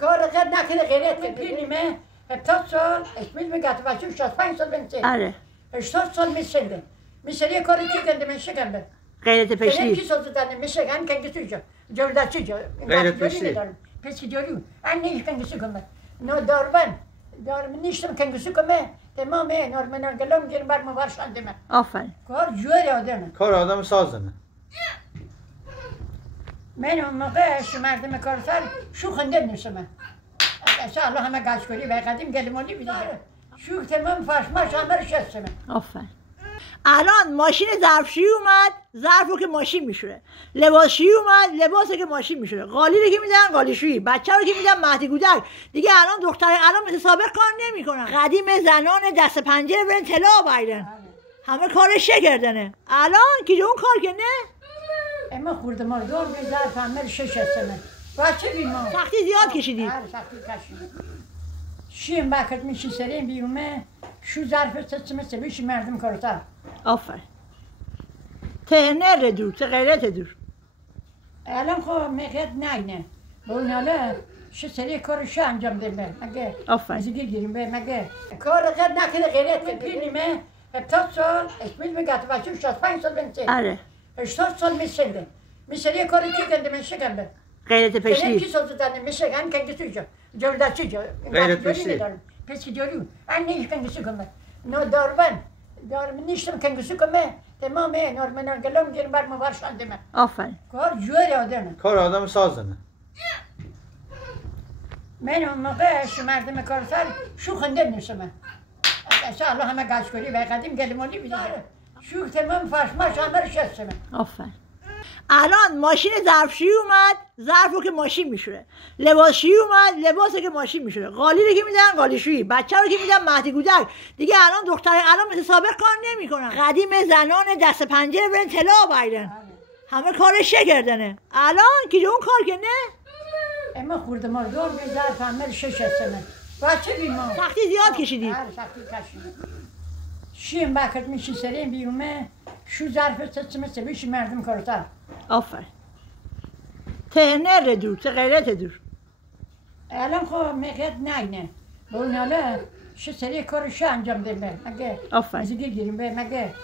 کار غیر نکنه غیرت میپینیمه 70 سال اسمیل میگه تو بچه 65 سال بنسه آره 80 سال میسنده میسنده کاری که کنده میشکنده غیرت پشتی کی سال زدن میشکن که گیسو جا چی غیرت پشتی پس دیاری ان نیش کنگیسو کنه نو داربن نیشتم کنگیسو کنه تمامه نورمنان گلم گیر بر مبارشانده من آفرین کار جوری آدمه کار آدم سازنه من اون موقع مردم کارسر شو خنده نیستم اصلا الله همه گشکاری و قدیم گلمانی بیداره شو تمام فاشماش همه رو شستم آفرین الان ماشین ظرفشویی اومد ظرفو که ماشین میشوره، لباسشویی اومد لباسو که ماشین میشوره، قالی رو که میدن قالیشویی، بچه رو که میدن مهد کودک. دیگه الان دختر الان مثل سابق کار نمیکنن. قدیم زنان دست پنجره برن طلا بایرن، همه کار شکردنه. الان که اون کار که نه اما خورده مردور به ظرف همه رو شستم بچه بیما سختی زیاد کشیدید. سختی کشیدید شیم بکت میشی سرین بیومه شو ظرف سسمه سبیشی مردم کارسر. آفرین تهنه دور، غیرت دور. الان خب میگه نه با اون حالا شو سری کارش انجام دیم مگه آفرین زیگی گیریم به مگه کار غیر نکنه غیرت میپینیمه 70 سال اسمیل میگه تو بچه 65 سال بنسه آره 80 سال میسنده میسنده کاری که کنده میشکنده غیرت پشتی کی سال زدن میشکن که گیسو جا چی غیرت پشتی پس دیاری ان نیش کنگیسو کنه نو داربن نیشتم کنگیسو کنه تمامه نورمنان گلم گیر بر مبارشانده من آفرین کار جوری آدمه کار آدم سازنه من اون موقع مردم کارسر شو خنده نیستم اصلا الله همه گشکاری و قدیم گلمانی بیداره شو تمام فاشماش همه رو شستم آفرین الان ماشین ظرفشویی اومد ظرفو که ماشین میشوره، لباسشویی اومد لباسو که ماشین میشوره، قالی رو که میدن قالیشویی، بچه رو که میدن مهد کودک. دیگه الان دختر الان مثل سابق کار نمیکنن. قدیم زنان دست پنجره برن طلا بایرن، همه کار شکردنه. الان که اون کار که نه اما خورده مردور به ظرف همه رو شستم بچه بیما سختی زیاد کشیدید. سختی کشیدید شیم بکت میشی سرین بیومه شو ظرف سسمه سبیشی مردم کارسر. آفرین تهنه دور، غیرت دور. الان خب میگه نه با اون حالا شو سری کارش انجام دیم مگه آفرین زیگی گیریم به مگه